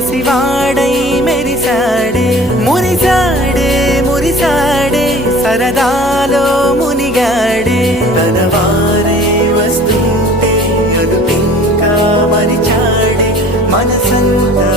పసివాడై మెరిసాడే మురిసాడే మురిసాడే సరదాలో మునిగాడే తన వారే వస్తుంటే అదుపింకా మరిచాడే మనసంతా